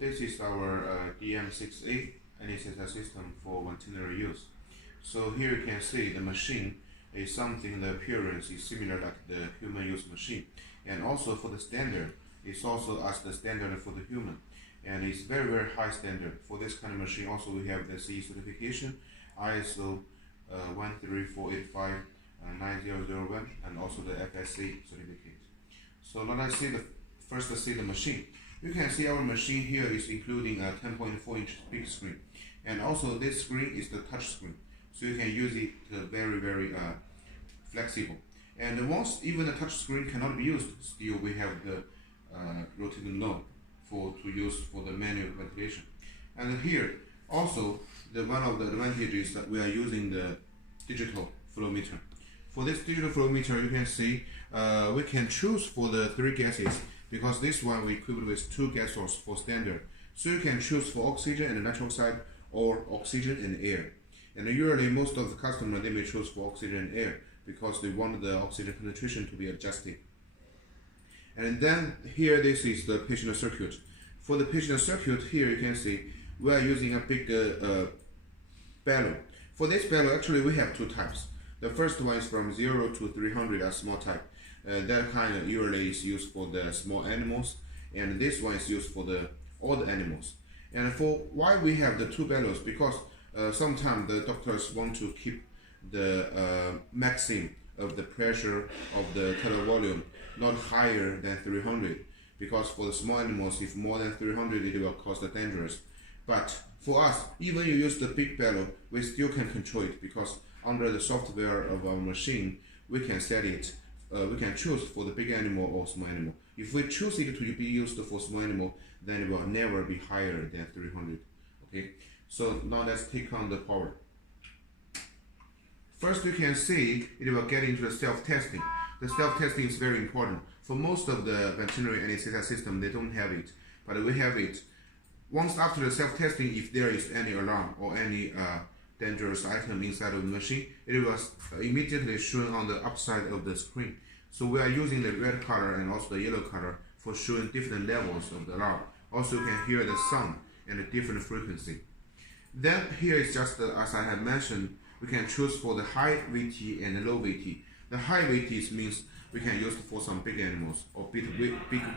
this is our DM6A anesthesia system for veterinary use. So here you can see the machine is something, the appearance is similar like the human use machine. And also for the standard, it's also as the standard for the human. And it's very, very high standard. For this kind of machine, also we have the CE certification, ISO 13485-9001, and also the FSC certificate. So let us see first see the machine. You can see our machine here is including a 10.4-inch big screen, and also this screen is the touch screen, so you can use it very, very flexible. And once even the touch screen cannot be used, still we have the rotating knob to use for the manual ventilation. And here also one of the advantages that we are using the digital flow meter. For this digital flow meter, you can see we can choose for the 3 gases, because this one we equipped with 2 gas sources for standard. So you can choose for oxygen and nitric oxide, or oxygen and air. And usually most of the customers, they may choose for oxygen and air because they want the oxygen concentration to be adjusted. And then here this is the patient circuit. For the patient circuit, here you can see we are using a big bellow. For this bellow, actually we have 2 types. The first one is from 0 to 300, a small type. That kind usually is used for the small animals, and this one is used for all the animals. And for why we have the 2 bellows, because sometimes the doctors want to keep the maximum of the pressure of the total volume not higher than 300, because for the small animals, if more than 300, it will cause the dangerous. But for us, even you use the big bellow, we still can control it, because under the software of our machine, we can set it. We can choose for the big animal or small animal. If we choose it to be used for small animal, then it will never be higher than 300. Okay, so now let's take on the power. First, you can see it will get into the self-testing. The self-testing is very important. For most of the veterinary anesthesia system, they don't have it, but we have it. Once after the self-testing, if there is any alarm or any dangerous item inside of the machine, it was immediately shown on the upside of the screen. So we are using the red color and also the yellow color for showing different levels of the alarm. Also, you can hear the sound and a different frequency. Then here is just as I have mentioned, we can choose for the high VT and the low VT. The high VT means we can use for some big animals or big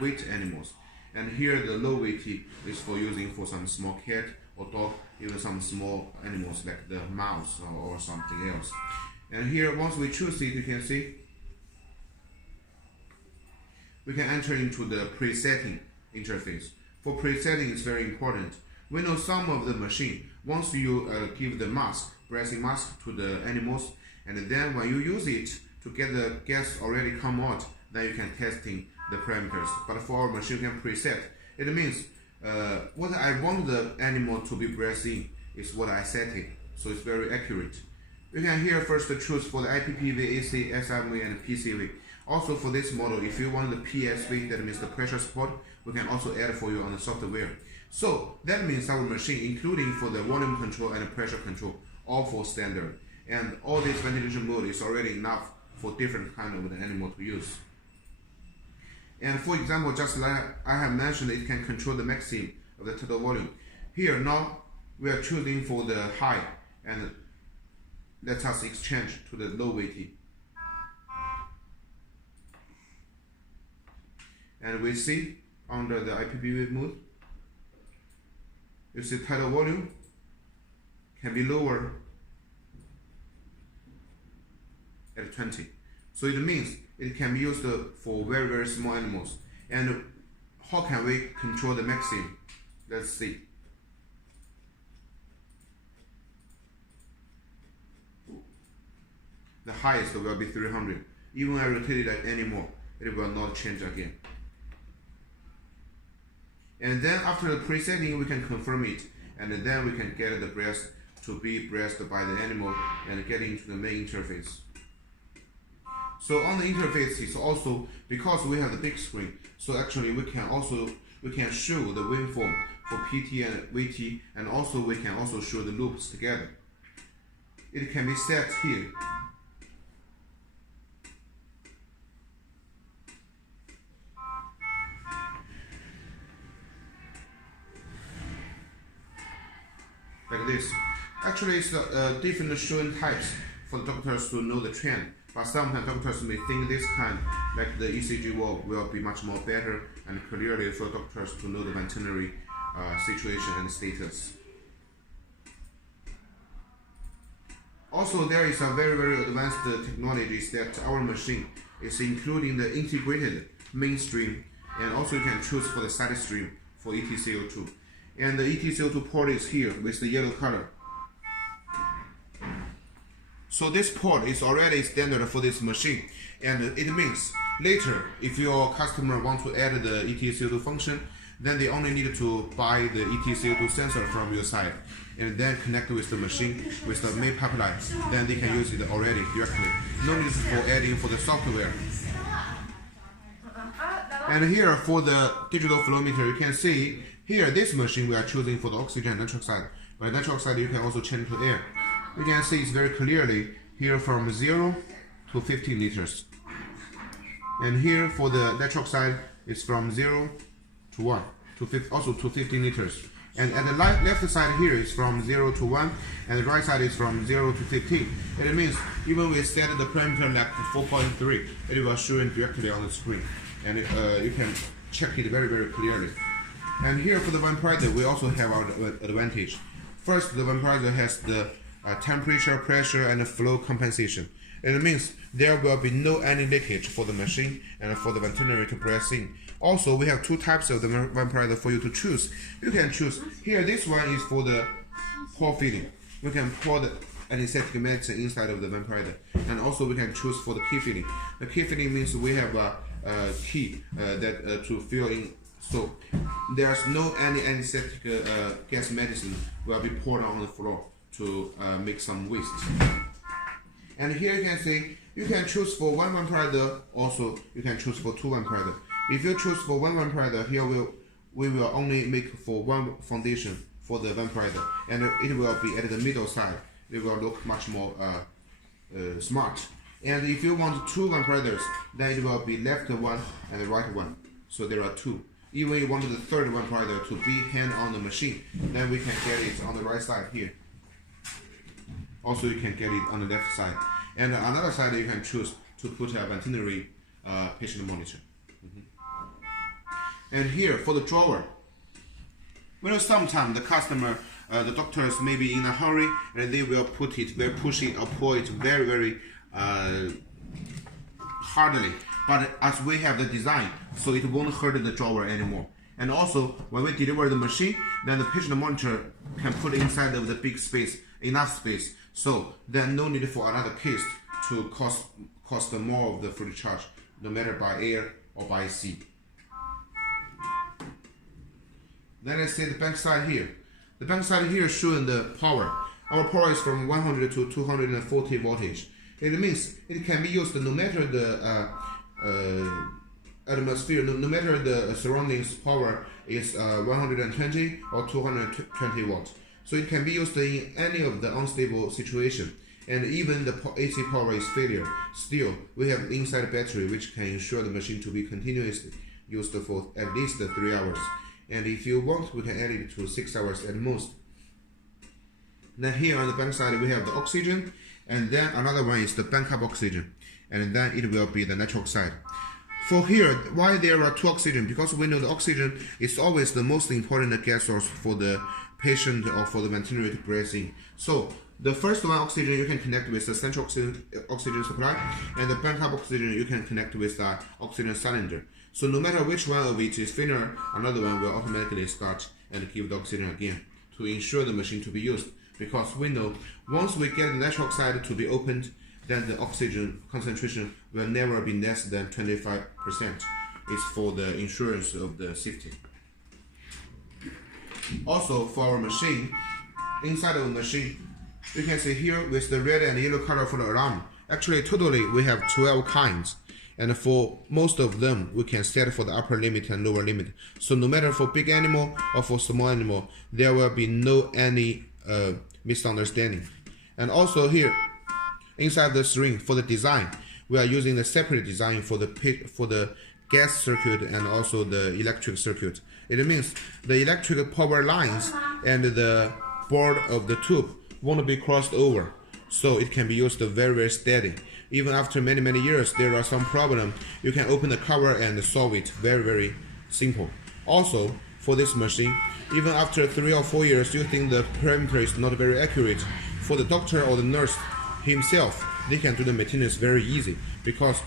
weight animals. And here the low VT is for using for some small cat or dog, even some small animals like the mouse or something else. And here, once we choose it, you can see we can enter into the presetting interface. For presetting, it's very important. We know some of the machine, once you give the mask, breathing mask to the animals, and then when you use it to get the gas already come out, then you can testing the parameters. But for our machine, you can preset. It means what I want the animal to be breathed in is what I set it, so it's very accurate. You can here first choose for the IPPV, AC, SMV, and PCV. Also for this model, if you want the PSV, that means the pressure support, we can also add for you on the software. So that means our machine, including for the volume control and pressure control, all for standard. And all this ventilation mode is already enough for different kind of the animal to use. And for example, just like I have mentioned, it can control the maximum of the total volume. Here now we are choosing for the high, and let us exchange to the low VT. And we see under the IPPV mode, you see total volume can be lower at 20. So it means it can be used for very, very small animals. And how can we control the maximum? Let's see. The highest will be 300. Even when I rotate it anymore, it will not change again. And then after the presetting, we can confirm it, and then we can get the breath to be breathed by the animal and get into the main interface. So on the interface is also, because we have the big screen, so actually we can show the waveform for PT and VT, and also we can also show the loops together. It can be set here. like this. Actually, it's different showing types for the doctors to know the trend. But sometimes doctors may think this kind, like the ECG wall, will be much more better and clearly for doctors to know the veterinary situation and status. Also, there is a very advanced technologies that our machine is including the integrated mainstream, and also you can choose for the side stream for ETCO2. And the ETCO2 port is here with the yellow color. So this port is already standard for this machine, and it means later if your customer want to add the ETCO2 function, then they only need to buy the ETCO2 sensor from your side and then connect with the machine with the main pipeline. Then they can use it already directly. No need for adding for the software. And here for the digital flow meter, you can see here this machine we are choosing for the oxygen and nitric oxide. But nitric oxide you can also change to air. You can see it's very clearly here from 0 to 15 liters. And here for the nitric oxide, it's from 0 to 1, also to 15 liters. And at the left side here is from 0 to 1, and the right side is from 0 to 15. It means even we set the parameter like 4.3, it will show it directly on the screen. And you can check it very clearly. And here for the vaporizer, we also have our advantage. First, the vaporizer has the temperature, pressure, and flow compensation. It means there will be no any leakage for the machine and for the veterinary to press in. Also, we have two types of the vaporizer for you to choose. You can choose here. This one is for the pour filling. We can pour the anesthetic medicine inside of the vaporizer, and also we can choose for the key filling. The key filling means we have a key that to fill in. So there's no any anesthetic gas medicine will be poured on the floor to make some waste. And here you can see you can choose for one vaporizer. Also, you can choose for two vaporizer. If you choose for one vaporizer, here we will only make for one foundation for the vaporizer, and it will be at the middle side. It will look much more smart. And if you want two vaporizers, then it will be left one and the right one. So there are two. Even you want the third vaporizer to be hand on the machine, then we can get it on the right side here. Also, you can get it on the left side. And another side you can choose to put a veterinary patient monitor. And here for the drawer, sometimes the customer, the doctors may be in a hurry, and they will put it, push it or pull it very hardly. But as we have the design, so it won't hurt the drawer anymore. And also, when we deliver the machine, then the patient monitor can put inside of the big space, enough space. So then no need for another case to cost more of the free charge, no matter by air or by sea. Then let's see the back side here. The back side here is showing the power. Our power is from 100 to 240 voltage. It means it can be used no matter the atmosphere, no matter the surroundings power is 120 or 220 watts. So it can be used in any of the unstable situation. And even the AC power is failure, still we have inside battery which can ensure the machine to be continuously used for at least 3 hours. And if you want, we can add it to 6 hours at most. Then here on the back side we have the oxygen, and then another one is the backup oxygen, and then it will be the nitric oxide. For here, why there are two oxygen? Because we know the oxygen is always the most important gas source for the patient or for the veterinary to breathe in. So the first one, oxygen, you can connect with the central oxygen supply, and the backup oxygen you can connect with the oxygen cylinder. So no matter which one of it is failure, another one will automatically start and give the oxygen again to ensure the machine to be used. Because we know once we get the nitric oxide to be opened, then the oxygen concentration will never be less than 25%. It's for the insurance of the safety. Also for our machine, inside of the machine, you can see here with the red and yellow color for the alarm. Actually, totally we have 12 kinds. And for most of them, we can set for the upper limit and lower limit. So no matter for big animal or for small animal, there will be no any misunderstanding. And also here, inside the ring for the design, we are using the separate design for the gas circuit and also the electric circuit. It means the electric power lines and the board of the tube won't be crossed over, so it can be used very steady. Even after many years, there are some problem, you can open the cover and solve it very simple. Also, for this machine, even after 3 or 4 years, you think the parameter is not very accurate, for the doctor or the nurse himself, they can do the maintenance very easy, because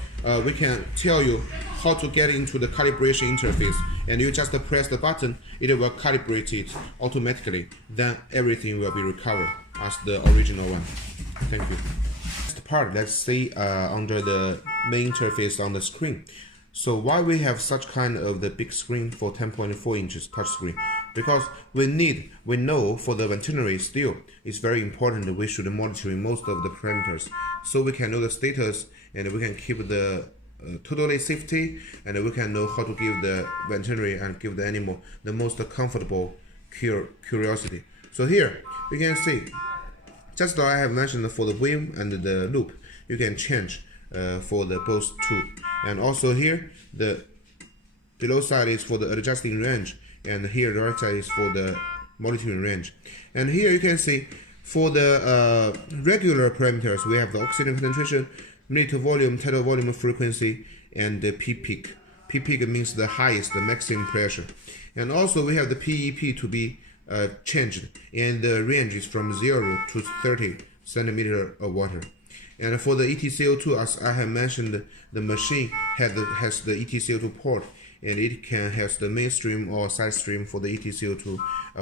we can tell you how to get into the calibration interface, and you just press the button, it will calibrate it automatically. Then everything will be recovered as the original one. Thank you. Next part, let's see under the main interface on the screen. So why we have such kind of the big screen for 10.4 inches touch screen? Because we know for the veterinary still, it's very important that we should monitor most of the parameters, so we can know the status and we can keep the totally safety, and we can know how to give the veterinary and give the animal the most comfortable curiosity. So here we can see, just like I have mentioned, for the wheel and the loop, you can change for the both two. And also here, the below side is for the adjusting range, and here the right side is for the monitoring range. And here you can see for the regular parameters, we have the oxygen concentration, milliliter volume, tidal volume, frequency, and the P-peak. P-peak means the highest, the maximum pressure. And also we have the PEP to be changed, and the range is from 0 to 30 centimeter of water. And for the ETCO2, as I have mentioned, the machine has the ETCO2 port, and it can has the mainstream or side stream for the ETCO2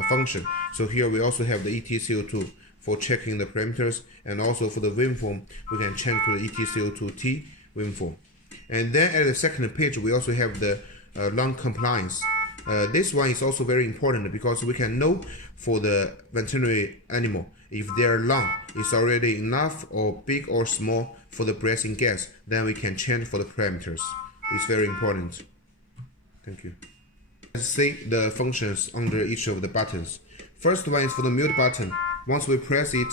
function. So here we also have the ETCO2 for checking the parameters, and also for the waveform, we can change to the ETCO2T waveform. And then at the second page, we also have the lung compliance. This one is also very important, because we can know for the veterinary animal if their lung is already enough or big or small for the breathing gas, then we can change for the parameters. It's very important. Thank you. Let's see the functions under each of the buttons. First one is for the mute button. Once we press it,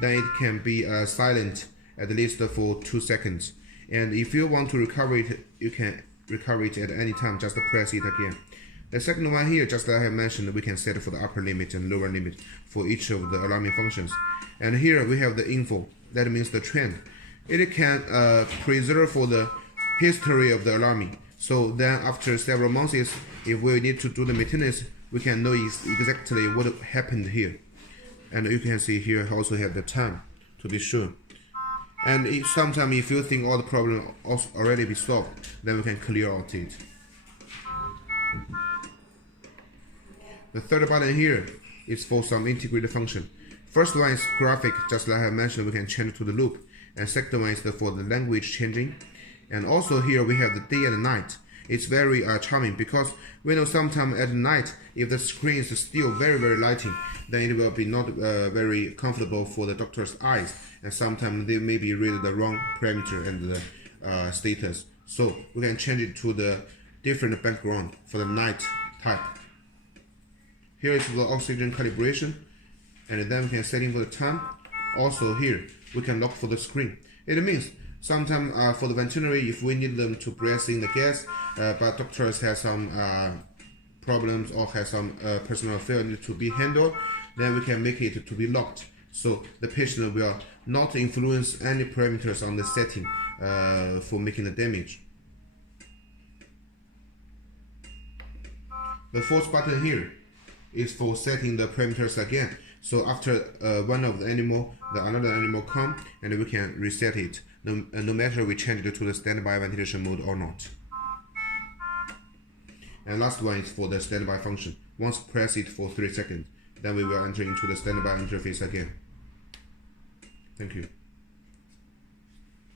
then it can be silent at least for 2 seconds. And if you want to recover it, you can recover it at any time, just press it again. The second one here, just like I have mentioned, we can set for the upper limit and lower limit for each of the alarming functions. And here we have the info, that means the trend. It can preserve for the history of the alarming. So then after several months, if we need to do the maintenance, we can know exactly what happened here. And you can see here also have the time to be shown. And sometimes if you think all the problem already be solved, then we can clear out it. The third button here is for some integrated function. First one is graphic, just like I mentioned, we can change to the loop. And second one is for the language changing. And also here we have the day and night. It's very charming, because we know sometimes at night, if the screen is still very lighting, then it will be not very comfortable for the doctor's eyes. And sometimes they maybe read the wrong parameter and the status. So we can change it to the different background for the night type. Here is the oxygen calibration, and then we can set in for the time. Also here, we can lock for the screen. It means sometimes for the veterinary, if we need them to breathe in the gas, but doctors have some problems or have some personal failure to be handled, then we can make it to be locked. So the patient will not influence any parameters on the setting for making the damage. The fourth button here is for setting the parameters again. So after one of the animal, another animal come, and we can reset it, no matter we change it to the standby ventilation mode or not. And last one is for the standby function. Once press it for 3 seconds, then we will enter into the standby interface again. Thank you.